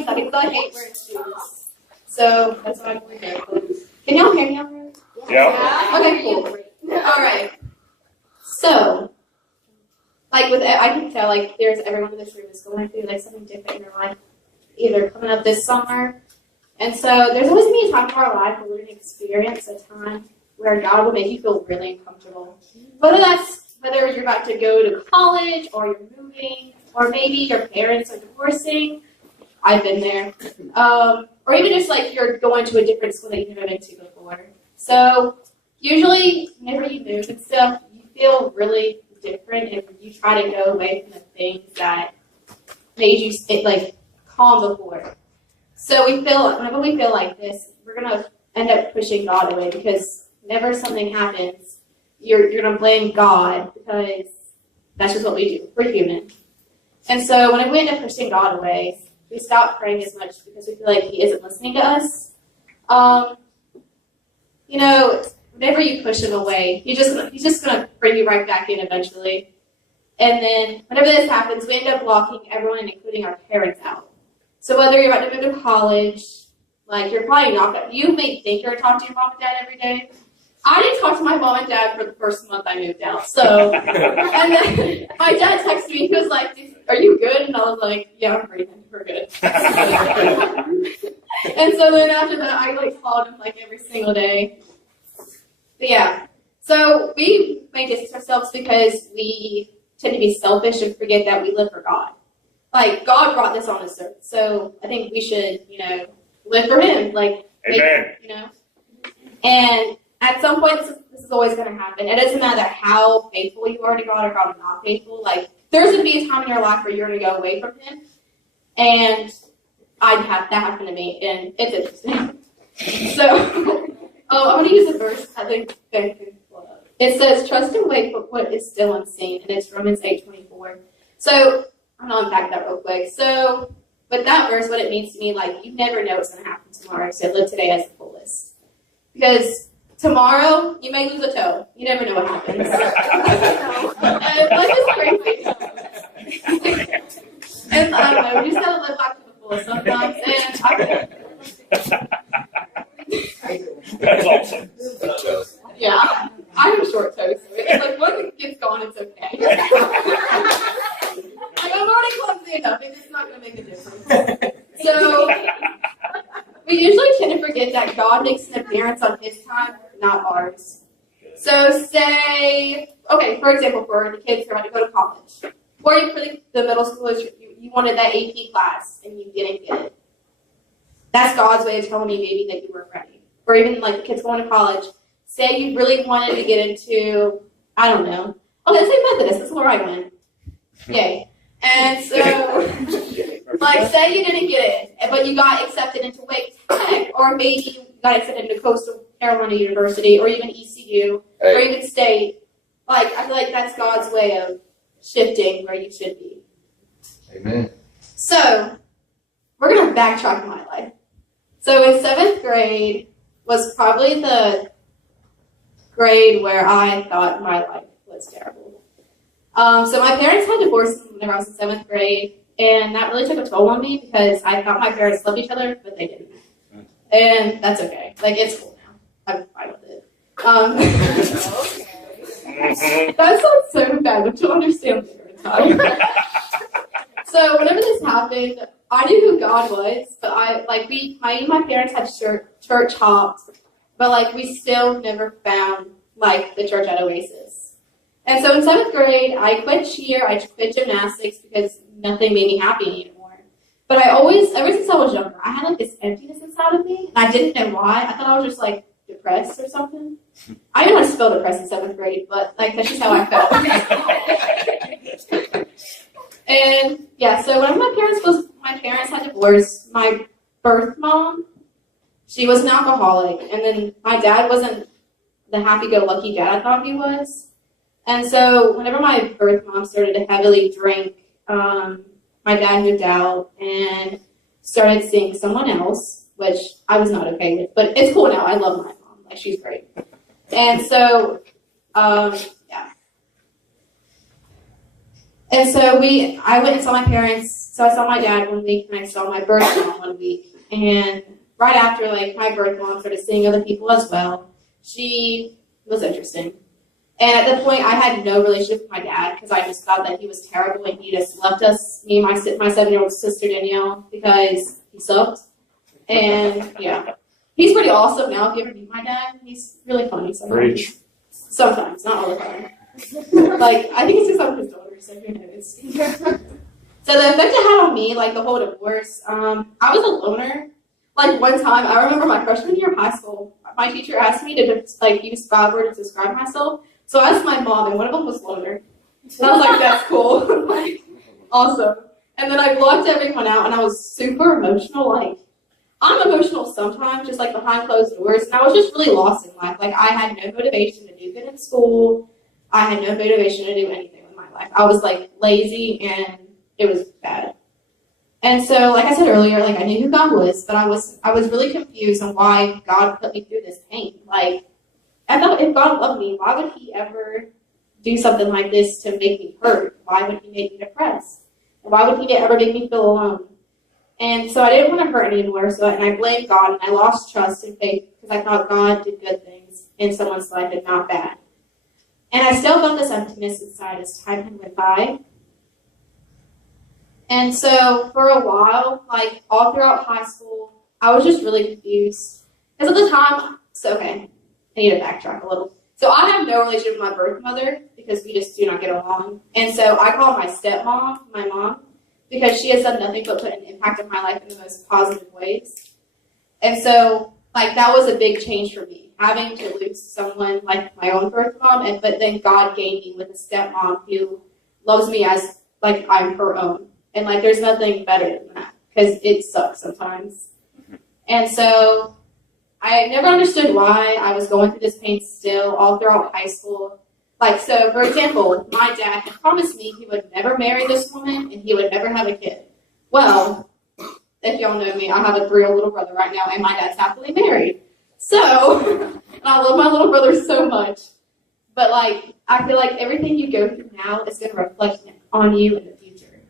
excited because I hate wearing shoes. So that's why I'm wearing barefoot. Can y'all hear me all right? Yeah. Okay, cool. All right. So, like I can tell, like there's everyone in this room is going through like something different in their life, either coming up this summer. And so there's always going to be a time in our life where we're going to experience a time where God will make you feel really uncomfortable. Whether you're about to go to college or you're moving, or maybe your parents are divorcing. I've been there. Or even just like you're going to a different school that you've never been to before. So usually whenever you move and stuff, you feel really different if you try to go away from the things that made you like calm before. So whenever we feel like this, we're going to end up pushing God away because whenever something happens, you're going to blame God because that's just what we do. We're human. And so whenever we end up pushing God away, we stop praying as much because we feel like He isn't listening to us. Whenever you push Him away, He's just going to bring you right back in eventually. And then whenever this happens, we end up blocking everyone, including our parents, out. So whether you're about to move to college, like you're probably not, you may think you're talking to your mom and dad every day. I didn't talk to my mom and dad for the first month I moved out. So, and then my dad texted me, he was like, "Are you good?" And I was like, "Yeah, I'm breathing. We're good." And so then after that, I like called him like every single day. But yeah, so we may distance ourselves because we tend to be selfish and forget that we live for God. Like, God brought this on this earth, so I think we should, live for Him. Like, Amen. And at some point, this is always going to happen. It doesn't matter how faithful you are to God or God not faithful. Like, there's going to be a time in your life where you're going to go away from Him, and that happened to me, and it's interesting. So, I'm going to use a verse. I think it says, "Trust and wait for what is still unseen," and it's Romans 8:24. So, I'm going to unpack that real quick. So, with that verse, what it means to me, like, you never know what's going to happen tomorrow, so live today as the fullest. Because tomorrow, you may lose a toe. You never know what happens. Life is crazy. And I don't know, we just got to live life to the fullest sometimes. And That's awesome. yeah, I have short toes. So it's like, once it gets gone, it's okay. Like, I'm already clumsy enough. It's not going to make a difference. So, we usually tend to forget that God makes an appearance on His time, not ours. So, for example, for the kids who are about to go to college, or for the middle schoolers, you wanted that AP class and you didn't get it. That's God's way of telling me maybe that you weren't ready. Or even like the kids going to college, say you really wanted to get into, I don't know. Oh, let's say Methodist. That's where I went. Yay. And so, like, say you didn't get it, but you got accepted into Wake Tech, or maybe you got accepted into Coastal Carolina University, or even ECU, or even State. Like, I feel like that's God's way of shifting where you should be. Amen. So, we're going to backtrack my life. So, in 7th grade was probably the grade where I thought my life was terrible. So my parents had divorced whenever I was in 7th grade, and that really took a toll on me because I thought my parents loved each other, but they didn't. And that's okay. Like, it's cool now. I'm fine with it. That sounds so bad, but you'll understand later in time. So whenever this happened, I knew who God was, but my parents had church hops, but like we still never found like the church at Oasis. And so in 7th grade, I quit cheer, I quit gymnastics because nothing made me happy anymore. But ever since I was younger, I had like this emptiness inside of me, and I didn't know why. I thought I was just like depressed or something. I didn't want to spell depressed in 7th grade, but like that's just how I felt. And yeah, so when my parents had divorced, my birth mom, she was an alcoholic, and then my dad wasn't the happy-go-lucky dad I thought he was. And so whenever my birth mom started to heavily drink, my dad moved out and started seeing someone else, which I was not okay with. But it's cool now. I love my mom. Like, she's great. And so, yeah. And so I went and saw my parents So I saw my dad one week, and I saw my birth mom one week. And right after, like, my birth mom started seeing other people as well. She was interesting. And at that point, I had no relationship with my dad because I just thought that he was terrible and he just left us, me and my 7-year-old sister Danielle, because he sucked. And yeah, he's pretty awesome now. If you ever meet my dad, he's really funny sometimes. Sometimes, not all the time. Like, I think it's just on his daughter, so who knows. So the effect it had on me, like the whole divorce, I was a loner. Like one time, I remember my freshman year of high school, my teacher asked me to just like use 5 words to describe myself. So I asked my mom, and one of them was loner. And I was like, that's cool. Like, awesome. And then I blocked everyone out, and I was super emotional. Like, I'm emotional sometimes, just like behind closed doors. And I was just really lost in life. Like, I had no motivation to do good in school. I had no motivation to do anything with my life. I was like lazy, and it was bad. And so, like I said earlier, like I knew who God was, but I was really confused on why God put me through this pain. Like, I thought if God loved me, why would he ever do something like this to make me hurt? Why would he make me depressed? And why would he ever make me feel alone? And so I didn't want to hurt anymore, and I blamed God, and I lost trust and faith because I thought God did good things in someone's life and not bad. And I still felt this emptiness inside as time went by. And so for a while, like all throughout high school, I was just really confused. Because at the time, I need to backtrack a little. So I have no relationship with my birth mother because we just do not get along. And so I call my stepmom my mom because she has done nothing but put an impact on my life in the most positive ways. And so, like, that was a big change for me, having to lose someone like my own birth mom, but then God gave me with a stepmom who loves me as, like, I'm her own. And, like, there's nothing better than that because it sucks sometimes. And so I never understood why I was going through this pain still all throughout high school. Like, so, for example, my dad had promised me he would never marry this woman and he would never have a kid. Well, if y'all know me, I have a 3-year-old little brother right now, and my dad's happily married. So, and I love my little brother so much. But, like, I feel like everything you go through now is going to reflect on you in the future.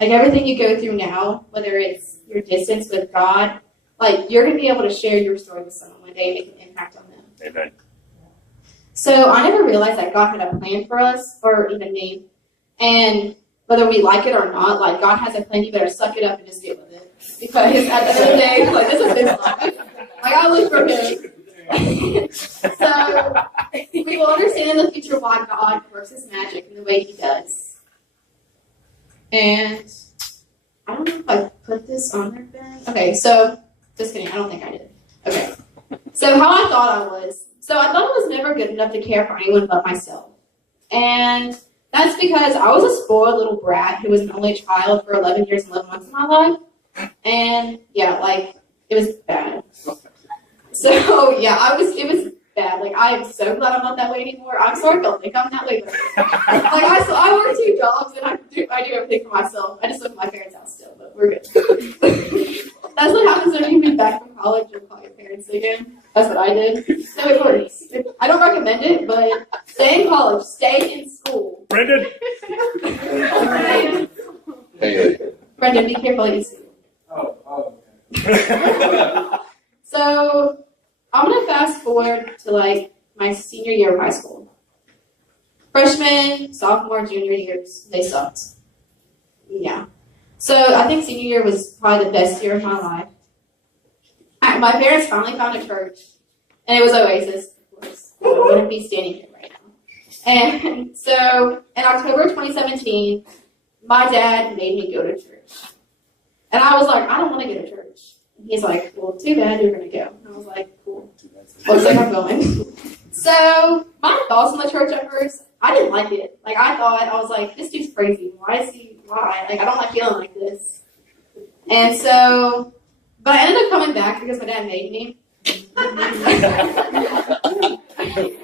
Like, everything you go through now, whether it's your distance with God, like, you're going to be able to share your story with someone one day and make an impact on them. Amen. So I never realized that God had a plan for us, or even me. And whether we like it or not, like, God has a plan, you better suck it up and just get with it. Because at the end of the day, like, this is his life. Like, I live for him. So we will understand in the future why God works his magic in the way he does. And I don't know if I put this on there, Ben. Okay, so, just kidding, I don't think I did. Okay. So how I thought I was. So I thought I was never good enough to care for anyone but myself. And that's because I was a spoiled little brat who was an only child for 11 years and 11 months of my life. And yeah, like, it was bad. So yeah, it was bad. Like, I am so glad I'm not that way anymore. I'm sorry if y'all think I'm that way, but like, I work 2 jobs and I do everything for myself. I just live at my parents' house still, but we're good. That's what happens when you move back from college and call your parents again. That's what I did. So it works. I don't recommend it, but stay in college. Stay in school. Brendan? Brendan, be careful what you say. So I'm going to fast forward to, like, my senior year of high school. Freshman, sophomore, junior years, they sucked. Yeah. So I think senior year was probably the best year of my life. My parents finally found a church, and it was Oasis, of course. I wouldn't be standing here right now. And so in October 2017, my dad made me go to church. And I was like, I don't want to go to church. And he's like, well, too bad you're going to go. And I was like, cool. Looks like I'm going. So my thoughts on the church at first, I didn't like it. Like, I was like, this dude's crazy. Why? Like, I don't like feeling like this. And so, but I ended up coming back because my dad made me.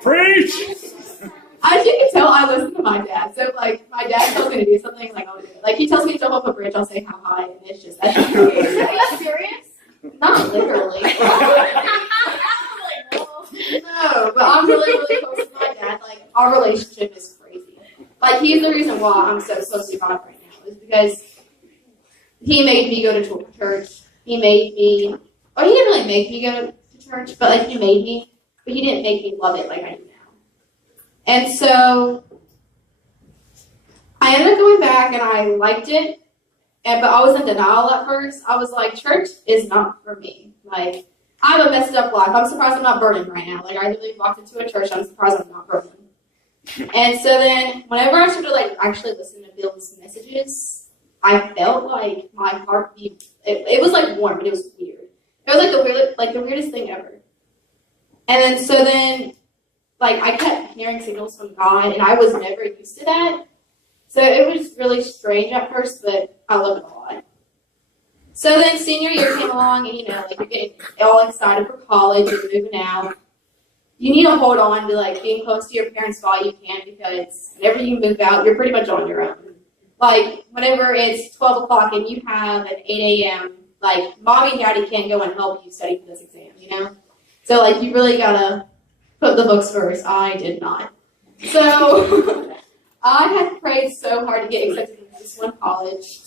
Preach! As you can tell, I listen to my dad. So, like, my dad tells me to do something, like, I'll do it. Like, he tells me to jump off a bridge, I'll say how high, and it's just, that's just Are you serious? not literally. No, but I'm really, really close to my dad. Like, our relationship is crazy. Like, he's the reason why I'm so close to God right now, is because he made me go to church. He didn't really make me go to church, but like he made me, but he didn't make me love it like I do now. And so I ended up going back and I liked it, but I was in denial at first. I was like, church is not for me. Like, I have a messed up life. I'm surprised I'm not burning right now. Like, I literally walked into a church. I'm surprised I'm not burning. And so then, whenever I started like actually listening to Bill's messages, I felt like my heart beat. It was like warm, but it was weird. It was like the weirdest thing ever. And then, like I kept hearing signals from God, and I was never used to that. So it was really strange at first, but I love it a lot. So then senior year came along, and like you're getting all excited for college and moving out. You need to hold on to like being close to your parents while you can, because whenever you move out, you're pretty much on your own. Like whenever it's 12 o'clock and you have an 8 a.m., like mommy and daddy can't go and help you study for this exam, So like you really gotta put the books first. I did not. So I had prayed so hard to get accepted into this one college.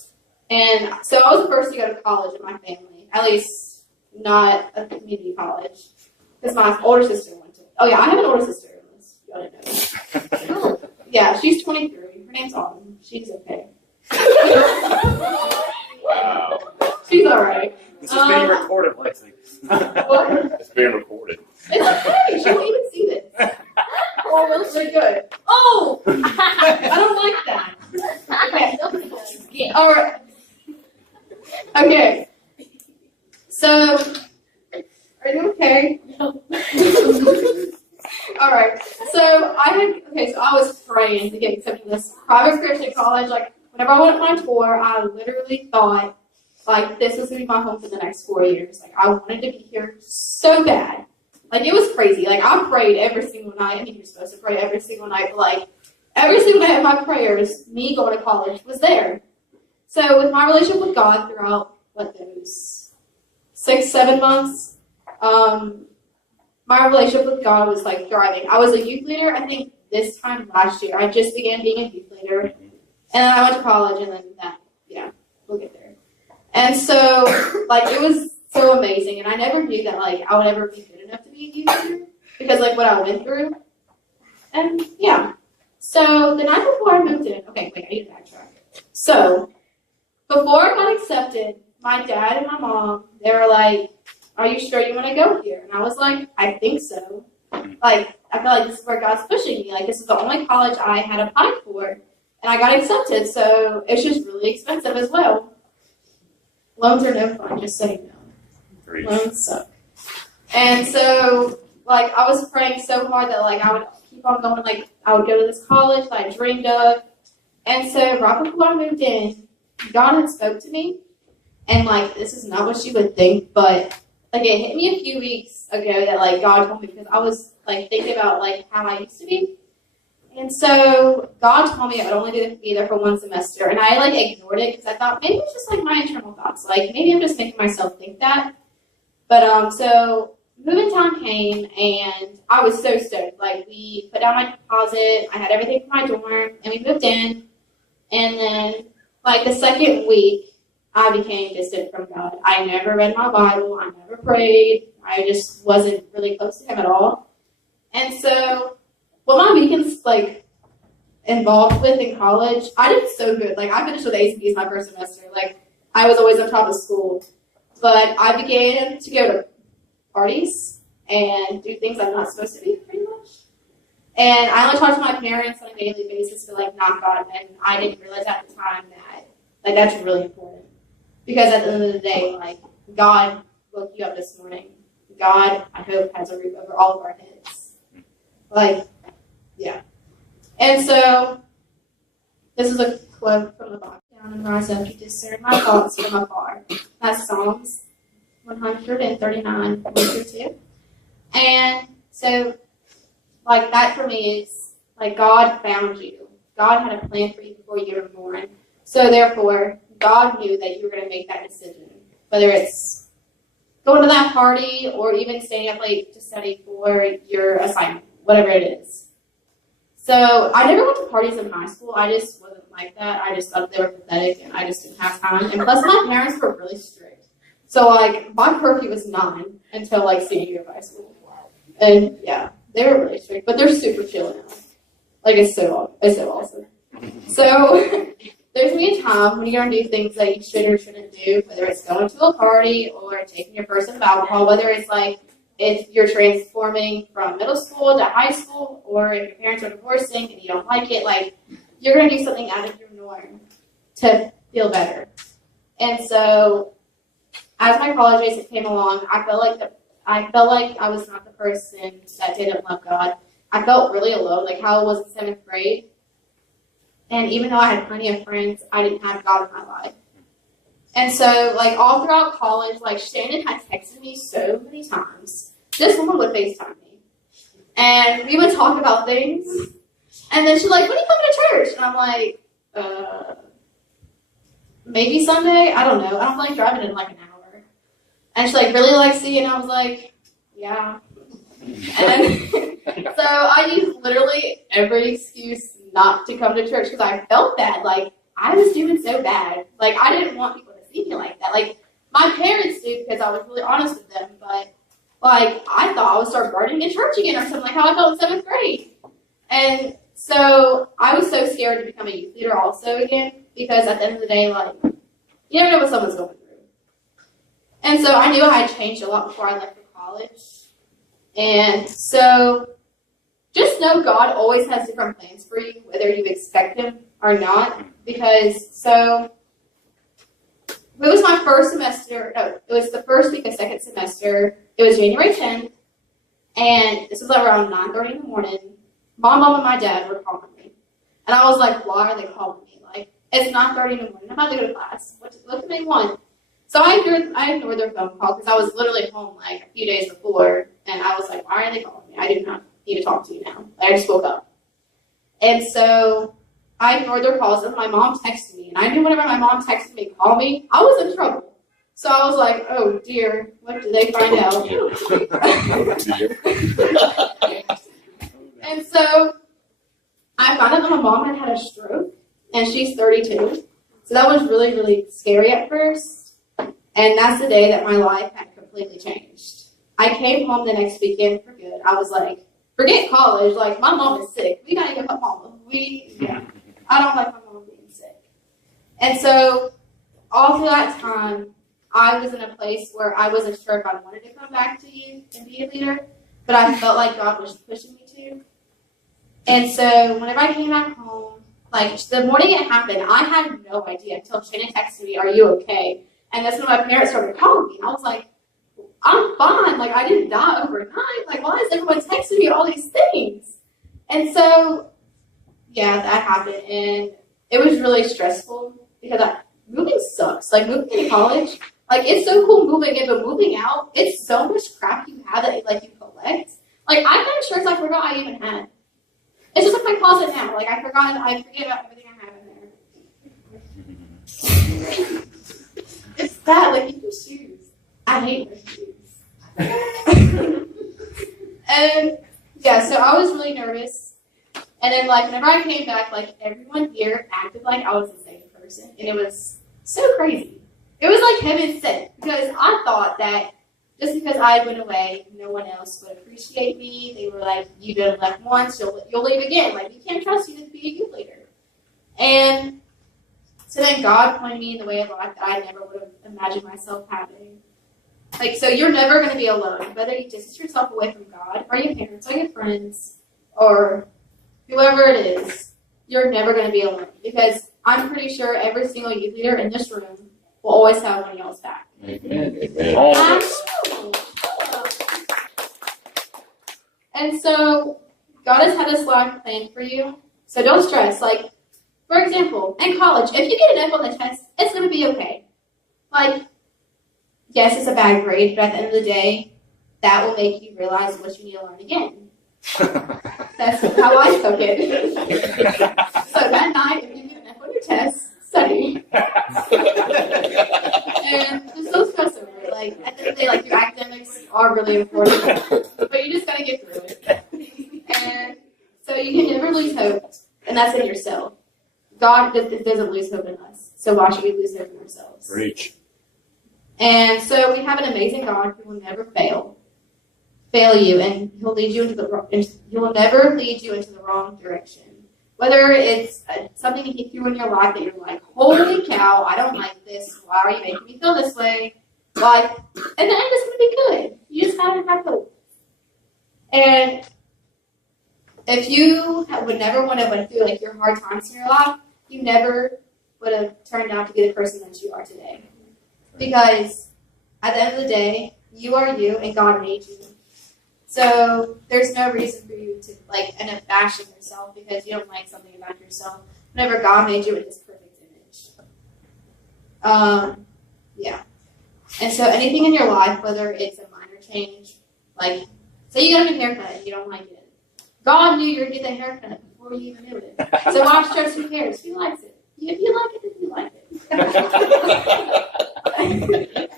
And so I was the first to go to college in my family, at least not a community college, because my older sister went to. Oh yeah, I have an older sister. Y'all didn't know. Yeah, she's 23. Her name's Autumn. She's okay. Wow. She's all right. This is being recorded, Lexi. What? It's being recorded. It's okay. She won't even see this. Oh, that's really good. Oh, I don't like that. Okay. All right. Okay. So, are you okay? No. All right. So I was praying to get accepted to this private Christian college. Like whenever I went on my tour, I literally thought like this was gonna be my home for the next 4 years. Like I wanted to be here so bad. Like it was crazy. Like I prayed every single night. I think you're supposed to pray every single night, but like every single night of my prayers, me going to college was there. So with my relationship with God throughout those 6-7 months, my relationship with God was like thriving. I was a youth leader. I think this time last year, I just began being a youth leader, and then I went to college, and then we'll get there. And so like it was so amazing, and I never knew that like I would ever be good enough to be a youth leader because like what I went through. And yeah. So the night before I moved in, okay, wait, I need to backtrack. So before I got accepted, my dad and my mom, they were like, "Are you sure you want to go here?" And I was like, "I think so." Like I feel like this is where God's pushing me. Like this is the only college I had applied for, and I got accepted. So it's just really expensive as well. Loans are no fun, just so you know. Loans suck. And so, like, I was praying so hard that, like, I would keep on going. Like, I would go to this college that I dreamed of. And so, right before I moved in, God had spoke to me. And, like, this is not what you would think, but, like, it hit me a few weeks ago that, like, God told me because I was, like, thinking about, like, how I used to be. And so God told me I would only be there for 1 semester, and I like ignored it because I thought maybe it's just like my internal thoughts, like maybe I'm just making myself think that. But so moving time came, and I was so stoked. Like we put down my deposit, I had everything for my dorm, and we moved in. And then like the second week, I became distant from God. I never read my Bible, I never prayed, I just wasn't really close to Him at all. And so what my weekends, like, involved with in college, I did so good. Like, I finished with A's and B's my first semester. Like, I was always on top of school. But I began to go to parties and do things I'm not supposed to be, pretty much. And I only talked to my parents on a daily basis to, like, not God. And I didn't realize at the time that, like, that's really important. Because at the end of the day, like, God woke you up this morning. God, I hope, has a roof over all of our heads. Like, yeah. And so, this is a quote from the Bible. Down and rise up to discern my thoughts from afar. That's Psalms 139, 1-2. And so, like, that for me is, like, God found you. God had a plan for you before you were born. So, therefore, God knew that you were going to make that decision. Whether it's going to that party or even staying up late to study for your assignment, whatever it is. So I never went to parties in high school. I just wasn't like that. I just thought they were pathetic, and I just didn't have time. And plus, my parents were really strict. So, like, my curfew was 9 until, like, senior year of high school. And, yeah, they were really strict. But they're super chill now. Like, it's so awesome. So, there's going to be a time when you're going to do things that you should or shouldn't do, whether it's going to a party or taking your first sip of alcohol, whether it's, like, if you're transforming from middle school to high school, or if your parents are divorcing and you don't like it, like, you're going to do something out of your norm to feel better. And so, as my college days came along, I felt like I was not the person that didn't love God. I felt really alone, like how I was in 7th grade. And even though I had plenty of friends, I didn't have God in my life. And so, like, all throughout college, like, Shannon had texted me so many times. This woman would FaceTime me. And we would talk about things. And then she's like, when are you coming to church? And I'm like, maybe Sunday? I don't know. I don't like driving in like an hour. And she's like, really, Lexi? And I was like, yeah. And so I used literally every excuse not to come to church because I felt bad. Like, I was doing so bad. Like, I didn't want people to see me like that. Like, my parents did because I was really honest with them. But, like, I thought I would start burning in church again or something, like how I felt in 7th grade. And so I was so scared to become a youth leader also again because at the end of the day, like, you never know what someone's going through. And so I knew I had changed a lot before I left for college. And so just know God always has different plans for you, whether you expect Him or not. Because, so, it was my first semester, no, it was the first week of second semester. It was January 10th, and this was around 9:30 in the morning. My mom and my dad were calling me. And I was like, why are they calling me? Like, it's 9:30 in the morning. I'm about to go to class. What do they want? So I ignored their phone call because I was literally home like a few days before. And I was like, why are they calling me? I do not need to talk to you now. Like, I just woke up. And so I ignored their calls, and my mom texted me. And I knew whenever my mom texted me, call me, I was in trouble. So I was like, oh dear, what did they find out? And so I found out that my mom had a stroke, and she's 32. So that was really, really scary at first. And that's the day that my life had completely changed. I came home the next weekend for good. I was like, forget college. Like, my mom is sick. We got to get my mom. I don't like my mom being sick. And so all through that time, I was in a place where I wasn't sure if I wanted to come back to you and be a leader, but I felt like God was pushing me to. And so whenever I came back home, like, the morning it happened, I had no idea until Shannon texted me, are you okay? And that's when my parents started calling me. And I was like, I'm fine. Like, I didn't die overnight. Like, why is everyone texting me all these things? And so, yeah, that happened. And it was really stressful because moving sucks. Like, moving to college, like, it's so cool moving in, but moving out, it's so much crap you have that, like, you collect. Like, I've got shirts I forgot I even had. It's just like my closet now. Like, I forget about everything I have in there. It's bad. Like, even shoes. I hate my shoes. And, yeah, so I was really nervous. And then, like, whenever I came back, like, everyone here acted like I was the same person. And it was so crazy. It was like heaven sent. Because I thought that just because I went away, no one else would appreciate me. They were like, you done left once, you'll leave again. Like, we can't trust you to be a youth leader. And so then God pointed me in the way of life that I never would have imagined myself having. Like, so you're never going to be alone. Whether you distance yourself away from God, or your parents, or your friends, or whoever it is, you're never going to be alone. Because I'm pretty sure every single youth leader in this room will always have one of y'all's back. Amen. Amen. And so, God has had this life planned for you. So don't stress. Like, for example, in college, if you get an F on the test, it's going to be okay. Like, yes, it's a bad grade, but at the end of the day, that will make you realize what you need to learn again. That's how I took it. So that night, if you get an F on your test, study. And just don't stress over it. Like, at the end of the day, like, your academics are really important, but you just got to get through it. And so you can never lose hope, and that's in yourself. God doesn't lose hope in us. So why should we lose hope in ourselves? Preach. And so we have an amazing God who will never fail you, and He'll lead you He will never lead you into the wrong direction. Whether it's something He threw in your life that you're like, holy cow, I don't like this. Why are you making me feel this way? Like, in the end, it's going to be good. You just have to have hope. And if you would never want to went through like your hard times in your life, you never would have turned out to be the person that you are today. Because at the end of the day, you are you, and God made you. So there's no reason for you to like end up bashing yourself because you don't like something about yourself. Whenever God made you in His perfect image. Yeah. And so anything in your life, whether it's a minor change, like say you got a new haircut and you don't like it. God knew you were going to get that haircut before you even knew it. So why stress who cares? He likes it. If you like it, then you like it.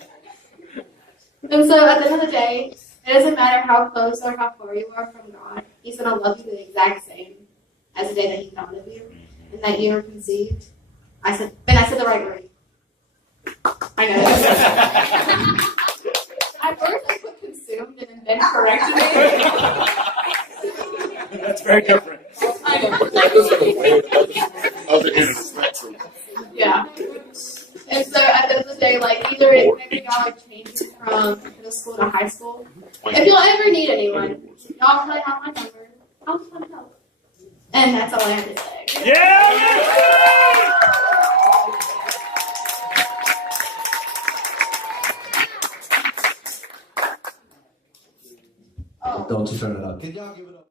And so at the end of the day, it doesn't matter how close or how far you are from God. He's going to love you the exact same as the day that He thought of you and that you were conceived. I said the right word. I know. At first I put consumed and then corrected it. That's very different. I know. Other end of the spectrum. Yeah. And so at the end of the day, like either maybe y'all like change from middle school to high school. If you'll ever need anyone, y'all probably have my number. I'll come help. And that's all I have to say. Yeah! Don't you turn it up. Can y'all give it up?